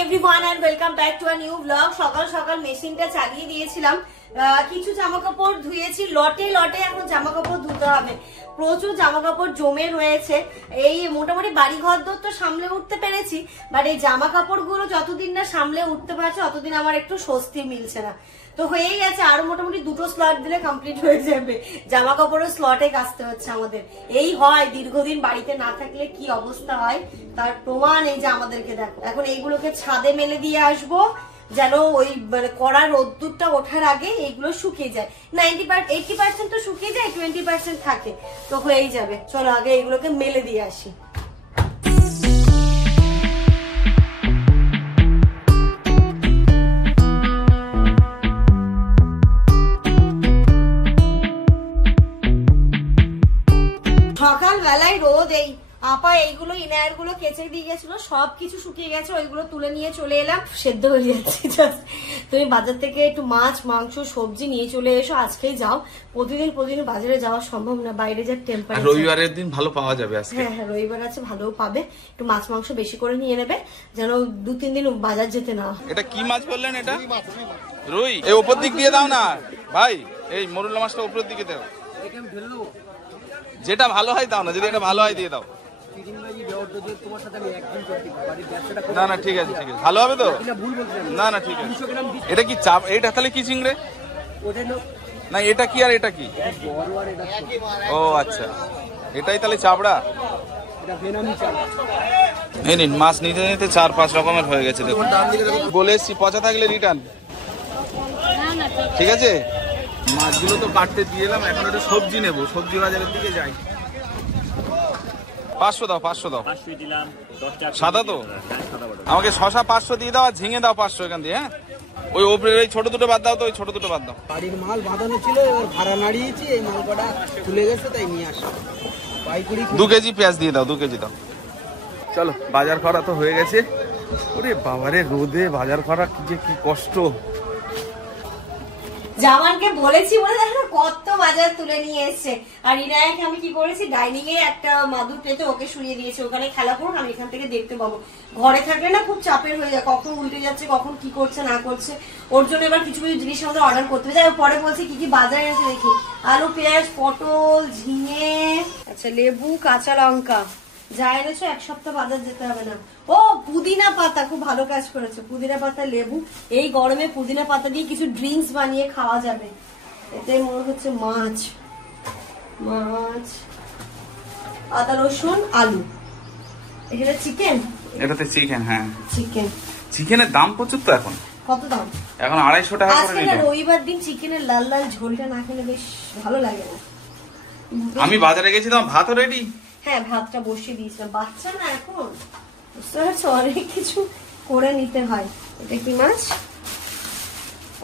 everyone and welcome back to a new vlog. সকাল সকাল মেশিনটা চালিয়ে দিয়েছিলাম, কিছু জামা কাপড় ধুয়েছি, লটে লটে এখন জামা কাপড় ধুতে হবে। প্রচুর জামা কাপড় জমে রয়েছে। এই মোটামুটি বাড়ি ঘর দর তো সামলে উঠতে পেরেছি, বাট এই জামা কাপড় গুলো যতদিন না সামলে উঠতে পারছে ততদিন আমার একটু স্বস্তি মিলছে না। তো হয়ে গেছে, আরো মোটামুটি 2টো স্লট দিলে কমপ্লিট হয়ে যাবে। জামা কাপড়ের স্লটে কাচতে হচ্ছে আমাদের। এই হয় দীর্ঘদিন বাড়িতে না থাকলে কি অবস্থা হয় তার প্রমাণ এই যে আমাদেরকে দেখো। এখন এইগুলোকে ছাদে মেলে দিয়ে আসবো, যেন ওই মানে কড়া রোদ্দুরটা ওঠার আগে এইগুলো শুকিয়ে যায়। 80% তো শুকিয়ে যায়, 20% থাকে, তো হয়েই যাবে। চলো আগে এইগুলোকে মেলে দিয়ে আসি। সকালবেলায় রোদ, এই আপা এইগুলো ইনার গুলো কেচে দিয়ে গেছিল, সবকিছু শুকিয়ে গেছে, ওইগুলো তুলে নিয়ে চলে এলাম। সেদ্ধ হয়ে যাচ্ছে জাস্ট। তুমি বাজার থেকে একটু মাছ মাংস সবজি নিয়ে চলে এসো, আজকেই যাও। প্রতিদিন বাজারে যাওয়া সম্ভব না, বাইরে যা টেম্পারেচার। রবিবারের দিন ভালো পাওয়া যাবে আজকে। হ্যাঁ রবিবার আছে, ভালোও পাবে। একটু মাছ মাংস বেশি করে নিয়ে নেবে, যেন 2-3 দিন বাজার যেতে না। এটা কি মাছ বললেন? এটা রুই। এই উপর দিক দিয়ে দাও না ভাই, এই মরুলা মাছটা উপরের দিকে দাও। যেটা ভালো হয় দাও না, যদি এটা ভালো হয় দিয়ে দাও। না না ঠিক আছে ঠিক আছে, ভালো হবে তো? না না ঠিক আছে। এটা কি চাপ? এটা তাহলে কি চিংড়ে? না এটা কি আর এটা কি? ও আচ্ছা, এটাই তাহলে চাপড়া। এই নিন, মাছ নিতে নিতে 4-5 রকমের হয়ে গেছে। দেখুন বলে এসছি, পচা থাকলে রিটার্ন। ঠিক আছে, মাছগুলো তো কাটতে দিয়ে এলাম, এখন একটু সবজি নেবো, সবজি বাজারের দিকে যাই। 500 দাও, 500 দাও। সাদা তো? আমাকে শশা 500 দিয়ে দাও, আর ঝিঙে দাও 500 এখান দিয়ে। হ্যাঁ, ওই ওপরে ওই ছোট দুটো বাদ দাও তো, ওই ছোট দুটো বাদ দাও। বাড়ির মাল বাঁধানো ছিল, এবার ভাড়া নাড়িয়েছি, এই মাল কটা খুলে গেছে তাই নিয়ে আসি। 2 কেজি পেঁয়াজ দিয়ে দাও, 2 কেজি দাও। চলো, বাজার করা তো হয়ে গেছে। ওরে বাবারে, রোদে বাজার করা কি কষ্ট। জামানকে বলেছি বলে দেখো কত বাজার তুলে নিয়ে এসছে। আর ইনায়াকে আমি কি করেছি, ডাইনিং এ একটা মাদুর পেতে ওকে শুয়ে দিয়েছি, ওখানে খেলা করুন, আমি এখান থেকে দেখতে পাবো। ঘরে থাকলে না খুব চাপের হয়ে যায়, কখন উল্টে যাচ্ছে, কখন কি করছে না করছে। ওর জন্য এবার কিছু কিছু জিনিস আমাদের অর্ডার করতে হবে। যাই পরে বলছি কি কি বাজারে আছে দেখি। আলু, পেঁয়াজ, পটল, ঝিঙে, আচ্ছা লেবু, কাঁচা লঙ্কা যা এনেছো, 1 সপ্তাহ বাজার যেতে হবে না। ও পুদিনা পাতা, খুব ভালো কাজ করেছে। পুদিনা পাতা, লেবু, এই গরমে পুদিনা পাতা দিয়ে কিছু ড্রিঙ্কস বানিয়ে খাওয়া যাবে। এতে মনে হচ্ছে মাছ, আদা রসুন, আলু। এখানে চিকেন, এটাতে চিকেন। হ্যাঁ চিকেনের দাম প্রচুর তো এখন। কত দাম? এখন 250 টাকা করে আজকে রবিবার দিন চিকেনের লাল লাল ঝোলটা না খেলে বেশ ভালো লাগে না। আমি বাজারে গেছিলাম, ভাতও রেডি। হ্যাঁ, ভাতটা বসিয়ে দিয়েছিলাম। বাচ্চা না এখন, বুঝতে পারছো, অনেক কিছু করে নিতে হয়। এটা কি মাছ?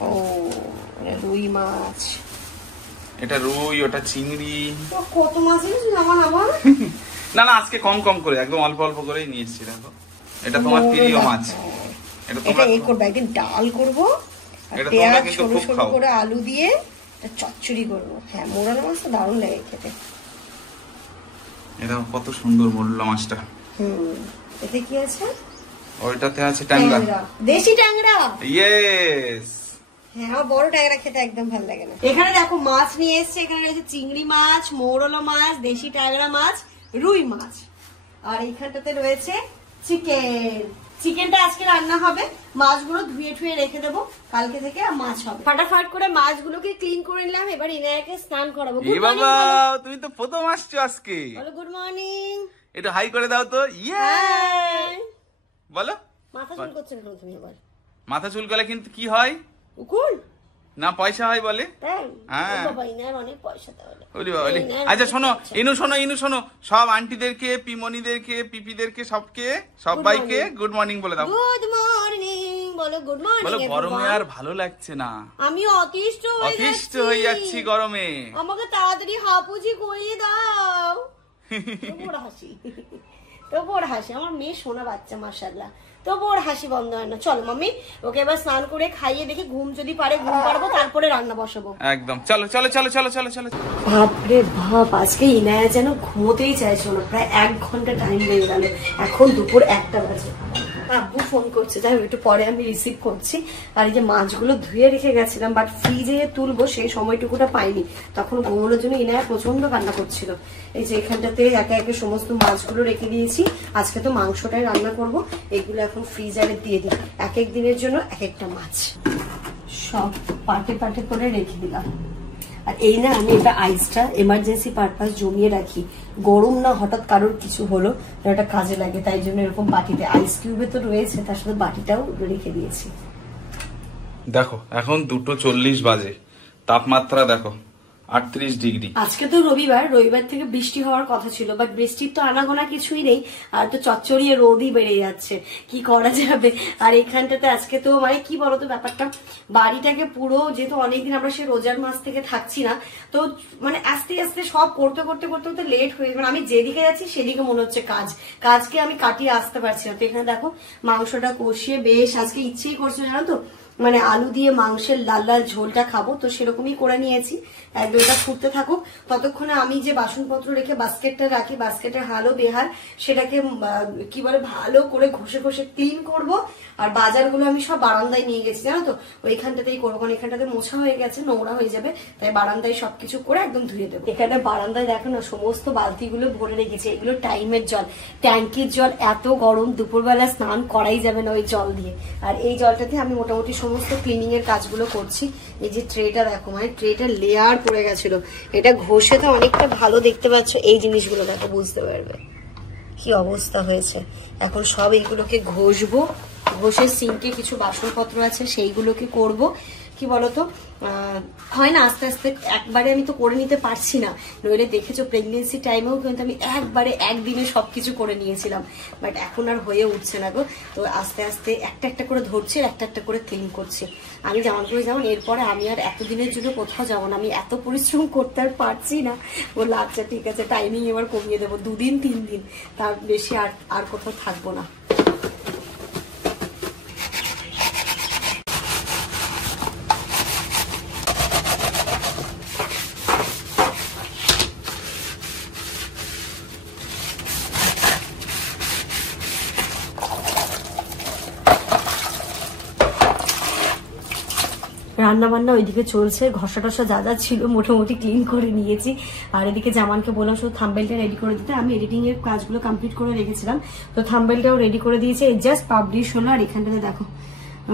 ও রুই মাছ। এটা রুই, ওটা চিংড়ি। কত মাছ এনেছো আমার? না না, আজকে কম কম করে, একদম অল্প অল্প করেই নিয়ে এসেছি। দেখো, এটা তোমার প্রিয় মাছ। এটা এই করবো, একদিন ডাল করবো, পেঁয়াজ সরু সরু করে আলু দিয়ে চচ্চড়ি করবো। হ্যাঁ, মোরানো মাছ তো দারুণ লাগে খেতে। এটা কত সুন্দর মোরলা মাছটা। এতে কি আছে? ওইটাতে আছে ট্যাংরা, দেশি ট্যাংরা। ইয়েস। হ্যাঁ, আমার বড় ট্যাংরা খেতে একদম ভালো লাগে না। এখানে দেখো মাছ নিয়ে এসছে, এখানে রয়েছে চিংড়ি মাছ, মৌরলা মাছ, দেশি ট্যাংরা মাছ, রুই মাছ, আর এইখানটাতে রয়েছে চিকেন। চিকেনটা আজকে রান্না হবে। মাছগুলো ধুয়ে ঠুয়ে রেখে দেবো, কালকে থেকে মাছ হবে। ফাটাফাট করে মাছগুলোকে ক্লিন করে নিলাম। এবার ইনায়াকে স্নান করাবো। বাবা, তুমি তো প্রথম আসছো আজকে। বলো গুড মর্নিং। একটু হাই করে দাও তো। ইয়ে বলো। মাথা চুল করছে কেন তুমি? এবার মাথা চুলকালে কিন্তু কি হয়? উকুল না, পয়সা হয় বলে। হ্যাঁ বাবা, ইনার অনেক পয়সা তাহলে। আচ্ছা শোনো, ইনু শোনো, সব আন্টিদেরকে, পিমনিদেরকে, পিপিদেরকে, সবাইকে গুড মর্নিং বলে দাও। গুড মর্নিং বলো, গুড মর্নিং। বলো, গরমে আর ভালো লাগছে না। আমি অতিষ্ঠ হয়ে যাচ্ছি গরমে। আমাকে তাড়াতাড়ি হাপুজি করিয়ে দাও। তবু ওর হাসি, আমার মেয়ে সোনা বাচ্চা মাশাআল্লাহ, তবু ওর হাসি বন্ধ হয় না। চল মাম্মি, ওকে এবার স্নান করে খাইয়ে দেখি ঘুম যদি পারে ঘুম পারবো, তারপরে রান্না বসাবো। একদম, চলো চলো চলো চলো চলো চলো। বাপরে বাপ, আজকে ইনায়া যেন ঘুমোতেই চাইছো না। প্রায় 1 ঘন্টা টাইম লেগে গেল, এখন দুপুর 1টা বাজে। আব্বু ফোন করছে, যাই একটু পরে আমি রিসিভ করছি। আর এই যে মাছগুলো ধুয়ে রেখে গেছিলাম, বাট ফ্রিজে তুলবো সেই সময়টুকুটা পাইনি, তখন ঘুমোনোর জন্য ইনায়া প্রচন্ড কান্না করছিল। এই যে এখানটাতে একে একে সমস্ত মাছগুলো রেখে দিয়েছি, আজকে তো মাংসটাই রান্না করব। এগুলো এখন ফ্রিজারে দিয়ে দিই, এক এক দিনের জন্য এক একটা মাছ সব পাটে পাটে করে রেখে দিলাম। আর এই না আমি এটা আইসটা এমার্জেন্সি পারপাস জমিয়ে রাখি, গরম না হঠাৎ কারোর কিছু হলো এটা কাজে লাগে, তাই জন্য এরকম বাটিতে আইস কিউবে তো রয়েছে, তার সাথে বাটিটাও রেখে দিয়েছি। দেখো এখন 2:40 বাজে, তাপমাত্রা দেখো 38 ডিগ্রি। আজকে তো রবিবার থেকে বৃষ্টি হওয়ার কথা ছিল, বাট বৃষ্টির তো আনাগোনা কিছুই নেই, আর তো চচ্চড়িয়ে রোদই বেড়ে যাচ্ছে, কি করা যাবে। আর এখানটাতে আজকে তো মানে কি বলতো ব্যাপারটা, বাড়িটাকে পুরো যেহেতু অনেকদিন আমরা সে রোজার মাস থেকে থাকছি না, তো মানে আস্তে আস্তে সব করতে করতে করতে করতে লেট হয়ে, মানে আমি যেদিকে যাচ্ছি সেদিকে মনে হচ্ছে কাজকে আমি কাটিয়ে আসতে পারছি না। তো এখানে দেখো মাংসটা কষিয়ে বেশ আজকে ইচ্ছেই করছে জানো তো, মানে আলু দিয়ে মাংসের লাল লাল ঝোলটা খাবো, তো সেরকমই করে নিয়েছি। একদম এটা ফুটতে থাকুক, ততক্ষণে আমি যে বাসনপত্র রেখে বাস্কেটটা রাখি, বাস্কেটের হালও বেহাল, সেটাকে কি বলে ভালো করে ঘষে ঘষে ক্লিন করব। আর বাজারগুলো আমি সব বারান্দায় নিয়ে গেছি জানো তো, ওইখানটাতেই করবো, কারণ এখানটাতে মোছা হয়ে গেছে, নোংরা হয়ে যাবে, তাই বারান্দায় সবকিছু করে একদম ধুয়ে দেবো। এখানে বারান্দায় দেখো না সমস্ত বালতিগুলো ভরে রেখেছি, এগুলো টাইমের জল, ট্যাঙ্কির জল, এত গরম দুপুরবেলা স্নান করাই যাবে না ওই জল দিয়ে। আর এই জলটাতে আমি মোটামুটি সমস্ত ক্লিনিং এর কাজগুলো করছি। এই যে ট্রেটা দেখো, মানে ট্রেটা লেয়ার পড়ে গেছিল, এটা ঘষে তো অনেকটা ভালো দেখতে পাচ্ছ, এই জিনিসগুলো দেখো বুঝতে পারবে কি অবস্থা হয়েছে। এখন সব এইগুলোকে ঘষবো, ঘষে সিঙ্কে কিছু বাসনপত্র আছে সেইগুলোকে করব। কি বলতো হয় না আস্তে আস্তে, একবারে আমি তো করে নিতে পারছি না, নইলে দেখেছো প্রেগনেন্সি টাইমেও কিন্তু আমি একবারে একদিনে সবকিছু করে নিয়েছিলাম, বাট এখন আর হয়ে উঠছে না গো। তো আস্তে আস্তে একটা একটা করে ধরছি, একটা একটা করে ক্লিন করছি। আমি যেমন করে যেমন এরপরে আমি আর এতদিনের জন্য কোথাও যাবো না, আমি এত পরিশ্রম করতে আর পারছি না। বললো আচ্ছা ঠিক আছে, টাইমিং এবার কমিয়ে দেবো, 2 দিন 3 দিন, তার বেশি আর কোথাও থাকবো না। রান্না বান্না ওইদিকে চলছে, ঘষা টসা যা যা ছিল মোটামুটি ক্লিন করে নিয়েছি। আর এদিকে জামানকে বললাম শুধু থাম্বনেলটা রেডি করে দিতে, আমি এডিটিং এর কাজগুলো কমপ্লিট করে রেখেছিলাম, তো থাম্বনেলটাও রেডি করে দিয়েছে, জাস্ট পাবলিশ হলো। আর এখানটাতে দেখো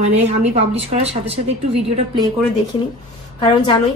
মানে আমি পাবলিশ করার সাথে সাথে একটু ভিডিওটা প্লে করে দেখে নিই, কারণ জানোই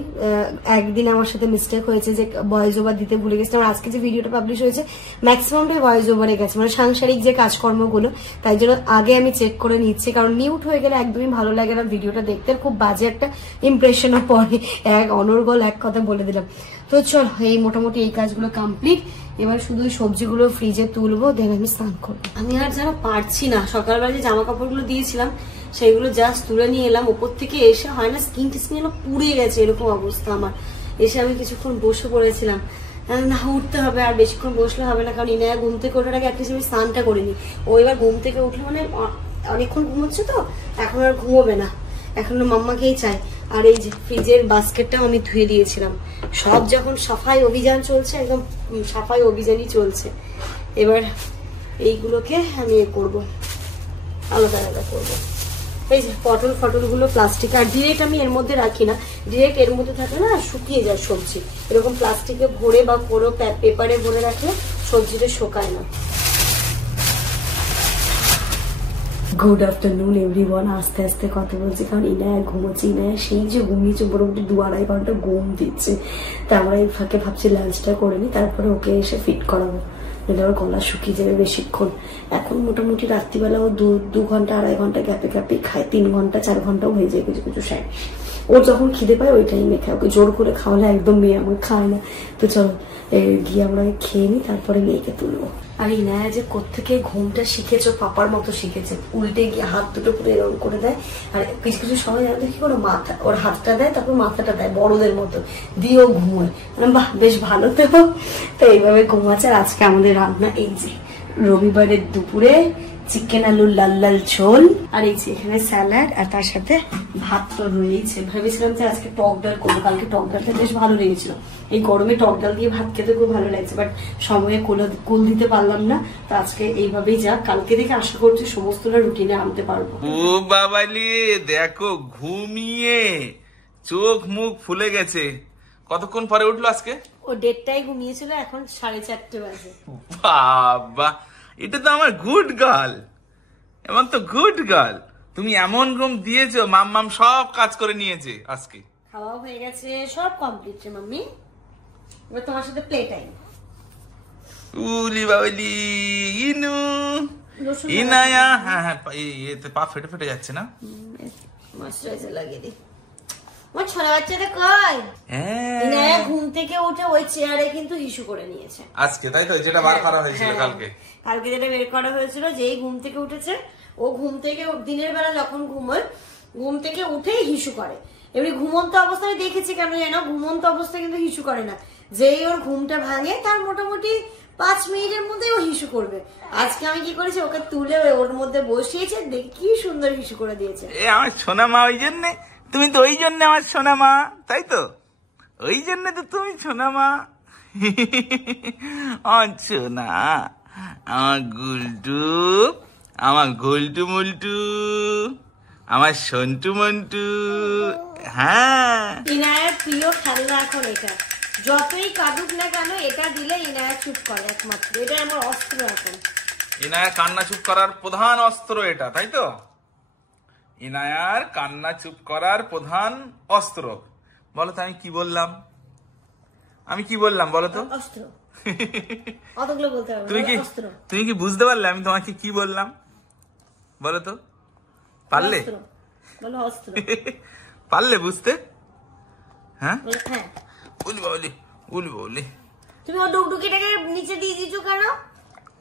একদিন আমার সাথে মিস্টেক হয়েছে যে ভয়েস ওভার দিতে ভুলে গেছিলাম। আর আজকে যে ভিডিওটা পাবলিশ হয়েছে ম্যাক্সিমামটাই ভয়েস ওভারে গেছে, মানে সাংসারিক যে কাজকর্মগুলো, তাই জন্য আগে আমি চেক করে নিচ্ছি, কারণ মিউট হয়ে গেলে একদমই ভালো লাগে না ভিডিওটা দেখতে, খুব বাজে একটা ইমপ্রেশনও পড়ে, এক অনর্গল এক কথা বলে দিলাম। তো চল এই মোটামুটি এই কাজগুলো কমপ্লিট, এবার শুধু সবজিগুলো ফ্রিজে তুলবো, দেন আমি স্নান করবো। আমি আর যেন পারছি না, সকালবেলা যে জামা কাপড়গুলো দিয়েছিলাম সেইগুলো জাস্ট তুলে নিয়ে এলাম, ওপর থেকে এসে হয় না স্কিন টিস্কিন পুড়ে গেছে, এরকম অবস্থা আমার। এসে আমি কিছুক্ষণ বসে পড়েছিলাম, না উঠতে হবে, আর বেশিক্ষণ বসলে হবে না, কারণ ইনায়া ঘুম থেকে ওঠার আগে অ্যাটলিস্ট আমি স্নানটা করিনি। ও এবার ঘুম থেকে উঠলে মানে অনেকক্ষণ ঘুমোচ্ছে, তো এখন আর ঘুমোবে না, এখন মাম্মাকেই চাই। আর এই যে ফ্রিজের বাস্কেটটাও আমি ধুয়ে দিয়েছিলাম, সব যখন সাফাই অভিযান চলছে, একদম সাফাই অভিযানই চলছে। এবার এইগুলোকে আমি করবো, আলাদা আলাদা করবো। এই যে পটল গুলো প্লাস্টিক, আর ডিরেক্ট আমি এর মধ্যে রাখি না, ডিরেক্ট এর মধ্যে থাকে না শুকিয়ে যায় সবজি, এরকম প্লাস্টিকে ভরে বা পুরো পেপারে ভরে রাখলে সবজিটা শুকায় না। গুড আফটারনুন এভরিওয়ান, আস্তে আস্তে কথা বলছি কারণ ইনায়া ঘুমোচ্ছে, ইনায়া সেই যে ঘুমিয়েছে মোটামুটি 2-2.5 ঘন্টা ঘুম দিচ্ছে, তা আমরা এই ফাঁকে ভাবছি লাঞ্চটা করে নি, তারপরে ওকে এসে ফিট করাবো, নইলে ওর গলা শুকিয়ে যাবে বেশিক্ষণ। এখন মোটামুটি রাত্রিবেলাও 2 ঘন্টা 2.5 ঘন্টা গ্যাপে গ্যাপে খায়, 3 ঘন্টা 4 ঘন্টাও হয়ে যায় কিছু কিছু সময়। ওর যখন খিদে পায় ওই টাইমে খায়, ওকে জোর করে খাওয়ালে একদম মেয়ে আমার খায় না। তো চলো গিয়ে আমরা খেয়ে নিই, তারপরে মেয়েকে তুলবো। আর ইনায়া যে কোত্থেকে ঘুমটা শিখেছো, পাপার মতো শিখেছে, উল্টে গিয়ে হাত দুটো পুরো এরকম করে দেয়, আর কিছু কিছু সময় জানতো কি করে মাথা ওর হাতটা দেয়, তারপর মাথাটা দেয় বড়দের মতো দিয়েও ঘুমোয়, মানে বাহ বেশ ভালো। তো এইভাবে ঘুমাচ্ছে। আর আজকে আমাদের রান্না এই যে রবিবারের দুপুরে চিকেন আলুর লাল লাল ঝোল, আর এই যে এখানে স্যালাড, আর তার সাথে ভাত তো রয়েছে। ভেবেছিলাম যে আজকে টক ডাল করবো, কালকে টক ডালটা বেশ ভালো লেগেছিল। এই গরমে টক ডাল দিয়ে ভাত খেতে খুব ভালো লাগছে, বাট সময়ে কুল দিতে পারলাম না, তো আজকে এইভাবেই যাক। কালকে থেকে আশা করছি সমস্তটা রুটিনে আনতে পারবো। ও বাবালি, দেখো ঘুমিয়ে চোখ মুখ ফুলে গেছে। কতক্ষণ পরে উঠলো আজকে? ও 1:30টায় ঘুমিয়েছিল, এখন 4:30 বাজে। বাবা, এটা তো আমার গুড গার্ল, এমন তো গুড গার্ল। তুমি এমন ঘুম দিয়েছো, মাম্মাম সব কাজ করে নিয়েছে আজকে। খাওয়া হয়ে গেছে, সব কমপ্লিট রে মাম্মি। এবার তোমার সাথে প্লে টাইম। উলি বাবলি, ইনু ইনায়া। হ্যাঁ হ্যাঁ, এতে পা ফেটে ফেটে যাচ্ছে না? ময়শ্চারাইজার লাগিয়ে দিই। আমার ছোট বাচ্চাটা কই? হ্যাঁ, ঘুম থেকে উঠে ওই চেয়ারে কিন্তু ইস্যু করে নিয়েছে আজকে, তাই তো? যেটা বার করা হয়েছিল কালকে। কালকে যেটা বের করা হয়েছিল, যেই ঘুম থেকে উঠেছে, ও ঘুম থেকে দিনের বেলা যখন ঘুমোয়, ঘুম থেকে উঠেই হিসু করে। এমনি ঘুমন্ত অবস্থায় দেখেছি, কেন জানো, ঘুমন্ত অবস্থায় কিন্তু হিসু করে না। যেই ওর ঘুমটা ভাঙে, তার মোটামুটি 5 মিনিটের মধ্যে ও হিসু করবে। আজকে আমি কি করেছি, ওকে তুলে ওর মধ্যে বসিয়েছে, দেখি কি সুন্দর হিসু করে দিয়েছে। আমার সোনা মা, ওই জন্যে তুমি তো, ওই জন্য আমার সোনা মা, তাই তো? ওই জন্য তো তুমি সোনা মা। সোনা, আমার গুলটু, আমার গোলটু মুলটু, আমার সন্টু মন্টু। হ্যাঁ, ইনায়ার প্রিয় খেলনা এখন এটা। যতই কাটুক না কেন, এটা দিলে ইনায়া চুপ করে একমাত্র। এটা আমার অস্ত্র এখন। ইনায়া কান্না চুপ করার প্রধান অস্ত্র এটা, তাই তো? ইনায়ার কান্না চুপ করার প্রধান অস্ত্র। বলো তো আমি কি বললাম? আমি কি বললাম বলো তো? অস্ত্র। অতগুলো বলতে হবে। তুমি কি বুঝতে পারলে আমি তোমাকে কি বললাম? বলো তো, পারলে? বলো অস্ত্র। পারলে বুঝতে? হ্যাঁ, হ্যাঁ। বলি তুমি ও ডুগডুগিটাকে নিচে দিয়ে দিয়েছো কেন?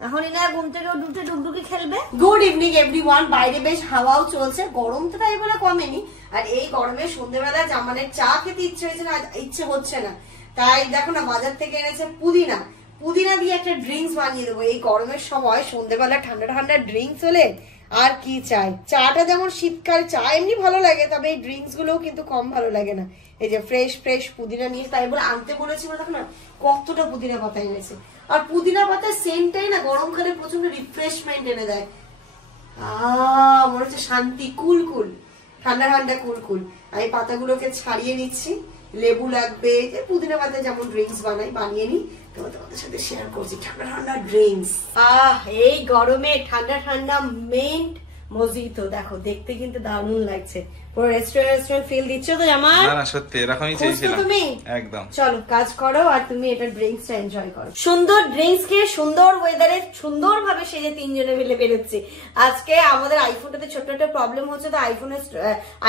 এখন ইনায়া ঘুম থেকে উঠে ডুগডুগি খেলবে। Good evening everyone. বাইরে বেশ হাওয়াও চলছে, গরম তো তাই বলে কমেনি। আর এই গরমে সন্ধ্যেবেলা জামানের চা খেতে ইচ্ছে হয়েছে না, ইচ্ছে হচ্ছে না। তাই দেখো না, বাজার থেকে এনেছে পুদিনা। পুদিনা দিয়ে একটা ড্রিঙ্কস বানিয়ে দেবো। এই গরমের সময় সন্ধ্যেবেলা ঠান্ডা ঠান্ডা ড্রিঙ্কস হলে আর কি চাই। চাটা যেমন শীতকালে চা এমনি ভালো লাগে, তবে এই ড্রিঙ্কস গুলোও কিন্তু কম ভালো লাগে না। এই যে ফ্রেশ ফ্রেশ পুদিনা নিয়ে, তাই বলে আনতে বলেছি, দেখো না কতটা পুদিনা পাতা এনেছে। আর পুদিনা পাতার সেন্টটাই না গরমকালে প্রচন্ড রিফ্রেশমেন্ট এনে দেয়। মনে হচ্ছে শান্তি, কুল কুল, ঠান্ডা ঠান্ডা কুল কুল। আমি পাতাগুলোকে ছাড়িয়ে নিচ্ছি। লেবু লাগবে, পুদিনা পাতা যেমন ড্রিঙ্কস বানাই, বানিয়ে নি, তোমাদের সাথে শেয়ার করছি ঠান্ডা ঠান্ডা ড্রিঙ্কস। এই গরমে ঠান্ডা ঠান্ডা মিন্ট মজিতো, দেখো দেখতে কিন্তু দারুণ লাগছে। পুরো রেস্টুরেন্ট ফিল দিচ্ছ তো জামা? না সত্যি এরকমই চেয়েছিলাম তুমি। একদম। চলো কাজ করো, আর তুমি এটা ড্রিঙ্কসটা এনজয় করো। সুন্দর ড্রিঙ্কস খেয়ে সুন্দর ওয়েদারে সুন্দরভাবে সেজে তিনজনে মিলে বেরোচ্ছি। আজকে আমাদের আইফোনটাতে ছোট্ট একটা প্রবলেম হচ্ছে, তো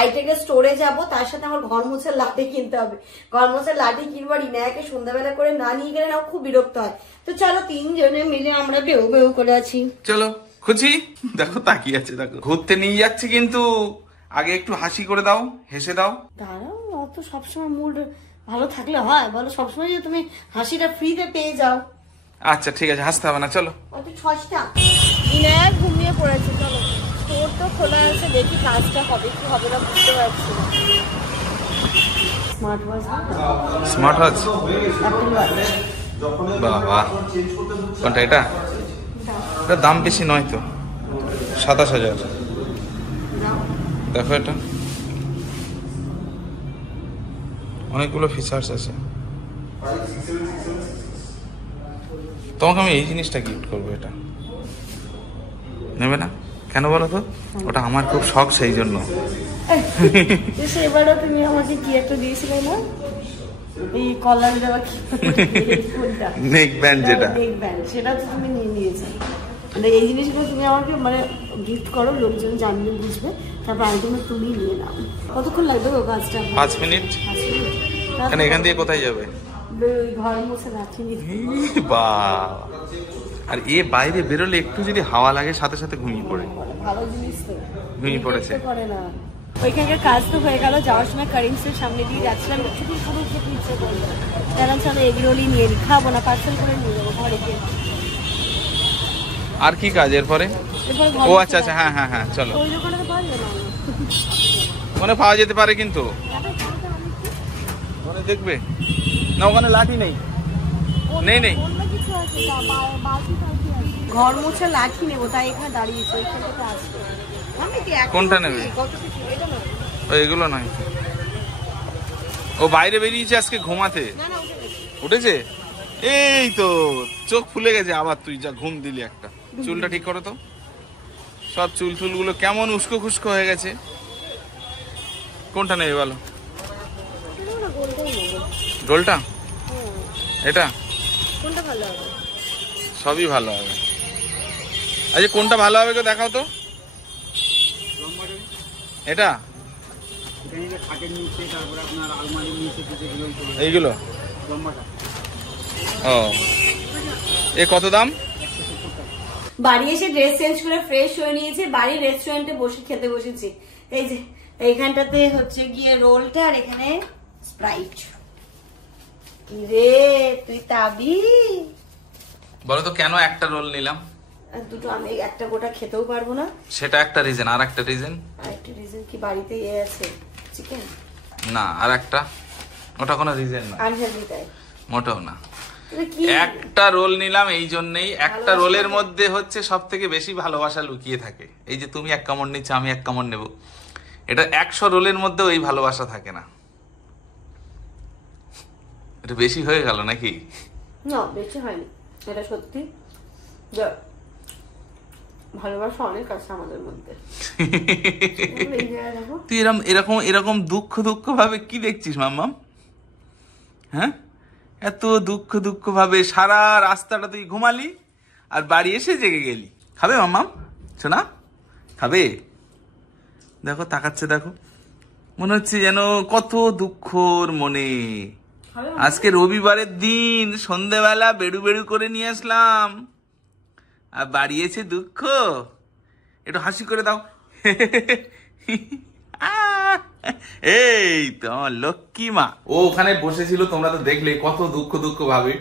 আইটেকের স্টোরে যাব, তার সাথে আমার ঘর মোছার লাঠি কিনতে হবে। ঘর মোছার লাঠি কিনবার ইনায়াকে সন্ধ্যাবেলা করে না নিয়ে গেলে না খুব বিরক্ত হয়। তো চলো তিনজনে মিলে আমরা বেউ বেউ করে আছি। চলো খুঁজি, দেখো তাকিয়ে আছে, দেখো ঘুরতে নিয়ে যাচ্ছি, কিন্তু আগে একটু হাসি করে দাও, হেসে দাও। দাঁড়াও, অত সবসময় মুড ভালো থাকলে হয় বলো? সবসময় যে তুমি হাসিটা ফ্রিতে পেয়ে যাও। আচ্ছা ঠিক আছে, হাসতে হবে না, চলো। অত ছটা ইনায়া ঘুমিয়ে পড়েছে। চলো, স্টোর তো খোলা আছে, দেখি কাজটা হবে কি হবে না বুঝতে পারছি না। স্মার্ট ওয়াচ, স্মার্ট ওয়াচ, বাবা কোনটা এটা? এটা দাম বেশি নয় তো, 27,000। দেখো এটা অনেকগুলো ফিচার্স আছে। তোমাকে আমি এই জিনিসটা গিফট করবো, এটা নেবে না কেন বলো তো? ওটা আমার খুব শখ, সেই জন্য। এবারও তুমি আমাকে কি একটা দিয়েছিলে না, এই কলার দেওয়া নেক ব্যান্ড, যেটা নেক ব্যান্ড, সেটা তো তুমি নিয়ে নিয়েছো। মানে এই জিনিসগুলো তুমি আমাকে মানে গিফট করো, লোকজন জানবে বুঝবে, তারপর আইটেমে তুমি নিয়ে নাও। কতক্ষণ লাগবে গো কাজটা? 5 মিনিট। কেন, এখান দিয়ে কোথায় যাবে? ঘর মুছে রাখি। আর এ বাইরে বেরোলে একটু যদি হাওয়া লাগে সাথে সাথে ঘুমিয়ে পড়ে। ভালো জিনিস তো, ঘুমিয়ে পড়েছে। ওইখানকার কাজ তো হয়ে গেল। যাওয়ার সময় কারিমসের সামনে দিয়ে যাচ্ছিলাম, শুধু পুরো খেতে ইচ্ছে করলো। জানাম চলো এগরোলই নিয়ে খাবো না, পার্সেল করে নিয়ে যাবো ঘরে গিয়ে। আর কি কাজ এরপরে? ও আচ্ছা আচ্ছা, হ্যাঁ হ্যাঁ হ্যাঁ, চলো। ওখানে পাওয়া যেতে পারে, কিন্তু ওখানে দেখবে না, ওখানে লাঠি নেই, নেই নেই। ঘর মোছা লাঠি নেবো, তাই এখানে দাঁড়িয়েছে। কোনটা নেবে? এগুলো নয়, ও বাইরে বেরিয়েছে আজকে ঘুমাতে। উঠেছে? এই তো চোখ ফুলে গেছে আবার, তুই যা ঘুম দিলি একটা। চুলটা ঠিক করো তো, সব চুল গুলো কেমন উস্কো খুস্কো হয়ে গেছে। কোনটা নেবে বলো? গোলটা? এটা সবই ভালো হবে। আচ্ছা কোনটা ভালো হবে গো, দেখাও তো। এটা এইগুলো? ও, এ কত দাম? বাড়ি এসে ড্রেস চেঞ্জ করে ফ্রেশ হয়ে নিয়েছি, বাড়ির রেস্টুরেন্টে বসে খেতে বসেছি। এই যে এইখানটাতে হচ্ছে গিয়ে রোলটা, আর এখানে স্প্রাইট। রে তুই তাবি বলো তো কেন একটা রোল নিলাম? দুটো আমি একটা গোটা খেতেও পারবো না। সেটা একটা রিজন। আর একটা রিজন? আরেকটা রিজন কি, বাড়িতে আছে চিকেন? না, আর একটা, ওটা কোনো রিজন না, আনহেলদি তাই? মোটেও না। একটা রোল নিলাম এই জন্যই, একটা রোলের মধ্যে হচ্ছে সব থেকে বেশি ভালোবাসা লুকিয়ে থাকে। এই যে তুমি এক কামড় নিচ্ছ, আমি এক কামড় নেব, এটা 100 রোলের মধ্যে ওই ভালোবাসা থাকে না। এটা বেশি হয়ে গেল নাকি? না বেশি হয়নি, এটা সত্যি ভালোবাসা অনেক আছে আমাদের মধ্যে। তুই এরকম এরকম দুঃখ দুঃখ ভাবে কি দেখছিস মাম্মাম? হ্যাঁ, এত দুঃখ দুঃখ ভাবে সারা রাস্তাটা তুই ঘুমালি, আর বাড়ি এসে জেগে গেলি। খাবে মাম্মাম? শোনা খাবে? দেখো তাকাচ্ছে, দেখো, মনে হচ্ছে যেন কত দুঃখর মনে। আজকে রবিবারের দিন, সন্ধ্যেবেলা বেড়ু বেড়ু করে নিয়ে আসলাম, আর বাড়ি এসে দুঃখ। একটু হাসি করে দাও। এই তো আমার লক্ষ্মী মা। ও ওখানে বসেছিল, তোমরা তো দেখলে কত দুঃখ দুঃখ ভাবে।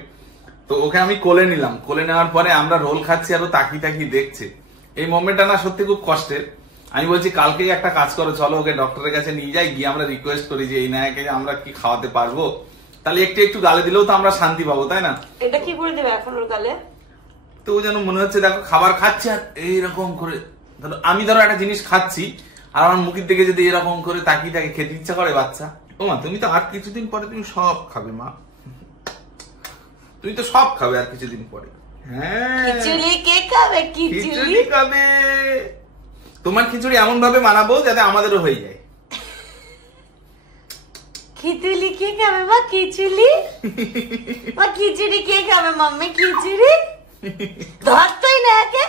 তো ওকে আমি কোলে নিলাম, কোলে নেওয়ার পরে আমরা রোল খাচ্ছি, আর তাকি তাকি দেখছে। এই মোমেন্টটা না সত্যি খুব কষ্টের। আমি বলছি কালকেই একটা কাজ করো, চলো ওকে ডক্টরের কাছে নিয়ে যাই, গিয়ে আমরা রিকোয়েস্ট করি যে এই নায়কে আমরা কি খাওয়াতে পারবো, তাহলে একটু একটু গালে দিলেও তো আমরা শান্তি পাবো, তাই না? এটা কি করে দেবে এখন ওর গালে? তো যেন মনে হচ্ছে দেখো খাবার খাচ্ছে, আর এইরকম করে, ধরো আমি ধরো একটা জিনিস খাচ্ছি, আর আমার মুখের দিকে যদি এরকম করে তাকিয়ে থাকে, খেতে ইচ্ছা করে বাচ্চা। ও মা, তুমি তো আর কিছুদিন পরে তুমি সব খাবে মা, তুমি তো সব খাবে আর কিছুদিন পরে। হ্যাঁ, খিচুড়ি কে খাবে? খিচুড়ি খাবে। তোমার খিচুড়ি এমন ভাবে বানাবো যাতে আমাদেরও হয়ে যায়। খিচুড়ি কে খাবে মা? খিচুড়ি মা, খিচুড়ি কে খাবে মাম্মি? খিচুড়ি ধরতেই না, একে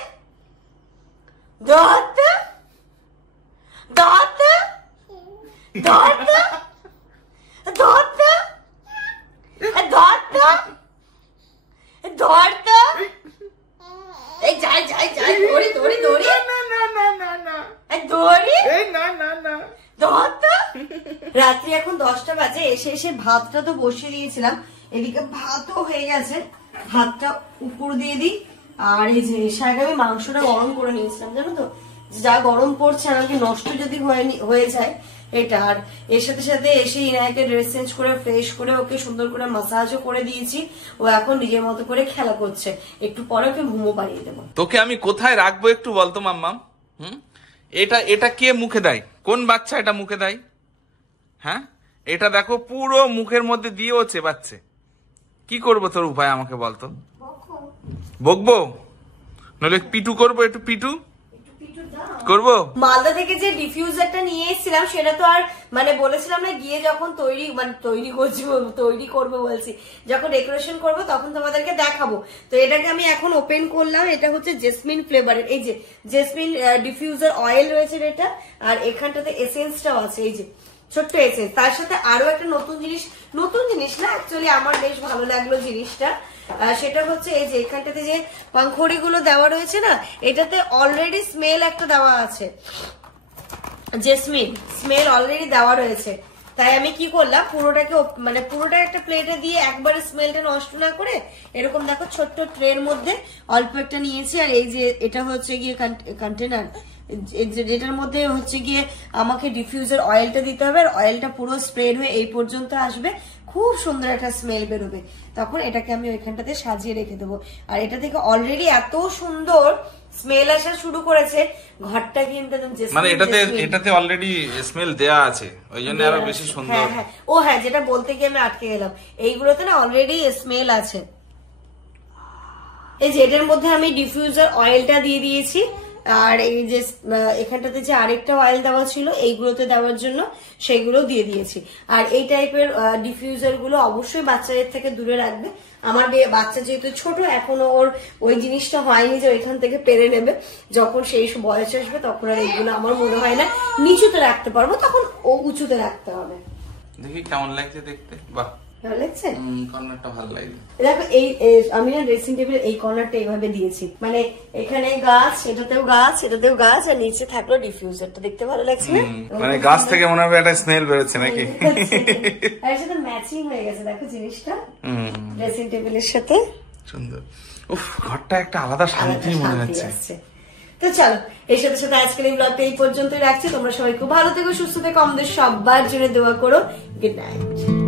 ধরতে ধরতে ধরতে ধরতে ধরতে ধরতে, এই যাই যাই যাই, ধরি ধরি ধরি, না না না না না, ধরি, এই না না না, ধরতে। রাত্রি এখন 10টা বাজে, এসে এসে ভাতটা তো বসিয়ে দিয়েছিলাম, এদিকে ভাতও হয়ে গেছে, ভাতটা উপর দিয়ে দিই। আর এই যে শাক আমি মাংসটা গরম করে নিয়েছিলাম, জানো তো যা গরম পড়ছে, আমাকে নষ্ট যদি হয়ে যায় এটা। আর এর সাথে সাথে এসে ইনায়াকে ড্রেস চেঞ্জ করে ফ্রেশ করে ওকে সুন্দর করে মাসাজও করে দিয়েছি। ও এখন নিজের মতো করে খেলা করছে, একটু পরে ওকে ঘুমো পাড়িয়ে দেবো। তোকে আমি কোথায় রাখবো একটু বলতো মাম্মাম? এটা এটা কে মুখে দেয়? কোন বাচ্চা এটা মুখে দেয়? হ্যাঁ, এটা দেখো পুরো মুখের মধ্যে দিয়ে ও চেবাচ্ছে। কি করবো তোর উপায় আমাকে বলতো? বকবো নইলে পিটু করবো? একটু পিটু করবো। মালদা থেকে যে ডিফিউজারটা নিয়ে এসেছিলাম সেটা তো আর মানে বলেছিলাম না, গিয়ে যখন তৈরি করবো বলছি, যখন ডেকোরেশন করবো তখন তোমাদেরকে দেখাবো। তো এটাকে আমি এখন ওপেন করলাম। এটা হচ্ছে জেসমিন ফ্লেভারের, এই যে জেসমিন ডিফিউজার অয়েল রয়েছে এটা, আর এখানটাতে এসেন্সটাও আছে, এই যে ছোট্ট এসেন্স। তার সাথে আরো একটা নতুন জিনিস না, অ্যাকচুয়ালি আমার বেশ ভালো লাগলো জিনিসটা, সেটা হচ্ছে এই যে এখানটাতে যে পাংখড়ি গুলো দেওয়া রয়েছে না, এটাতে অলরেডি স্মেল একটা দেওয়া আছে, জেসমিন স্মেল অলরেডি দেওয়া রয়েছে। তাই আমি কি করলাম, পুরোটাকে মানে পুরোটা একটা প্লেটে দিয়ে একবারে স্মেলটা নষ্ট না করে এরকম দেখো ছোট্ট ট্রের মধ্যে অল্প একটা নিয়েছি। আর এই যে এটা হচ্ছে গিয়ে কন্টেনার, যেটার মধ্যে হচ্ছে গিয়ে আমাকে ডিফিউজার অয়েলটা দিতে হবে। আর অয়েলটা পুরো স্প্রেড হয়ে এই পর্যন্ত আসবে, খুব সুন্দর একটা স্মেল বেরোবে। তখন এটাকে আমি ওইখানটাতে সাজিয়ে রেখে দেবো। আর এটা থেকে অলরেডি এত সুন্দর স্মেল আসা শুরু করেছে, ঘরটা কিন্তু মানে এটাতে অলরেডি স্মেল দেয়া আছে, ওই জন্য আরো বেশি সুন্দর। হ্যাঁ, ও হ্যাঁ, যেটা বলতে গিয়ে আমি আটকে গেলাম, এইগুলোতে না অলরেডি স্মেল আছে। এই যে এটার মধ্যে আমি ডিফিউজার অয়েলটা দিয়ে দিয়েছি। আর এই যে এখানটাতে যে আরেকটা অয়েল দেওয়া ছিল এইগুলোতে দেওয়ার জন্য, সেগুলো দিয়ে দিয়েছি। আর এই টাইপের ডিফিউজার গুলো অবশ্যই বাচ্চাদের থেকে দূরে রাখবে। আমার বাচ্চা যেহেতু ছোট, এখনো ওর ওই জিনিসটা হয়নি যে ওইখান থেকে পেরে নেবে। যখন সেই বয়স আসবে তখন আর এইগুলো আমার মনে হয় না নিচুতে রাখতে পারবো, তখন ও উঁচুতে রাখতে হবে। দেখি কেমন লাগছে দেখতে। বাহ, ভালো লাগছে, কর্নারটা ভালো লাগছে। দেখো এই আমি না ড্রেসিং টেবিল এই কর্নারটা এইভাবে দিয়েছি, মানে এখানে গাছ, এটাতেও গাছ, এটাতেও গাছ, আর নিচে থাকলো ডিফিউজারটা। দেখতে ভালো লাগছে না? মানে গাছ থেকে মনে হবে একটা স্মেল বেরোচ্ছে নাকি? আর এর সাথে ম্যাচিং হয়ে গেছে দেখো জিনিসটা ড্রেসিং টেবিলের সাথে। সুন্দর। উফ, ঘরটা একটা আলাদা শান্তি মনে হচ্ছে। তো চলো, এর সাথে সাথে আজকের এই ব্লগটা এই পর্যন্তই রাখছি। তোমরা সবাই খুব ভালো থেকো, সুস্থ থেকো, আমাদের সবার জন্য দোয়া করো। Good night.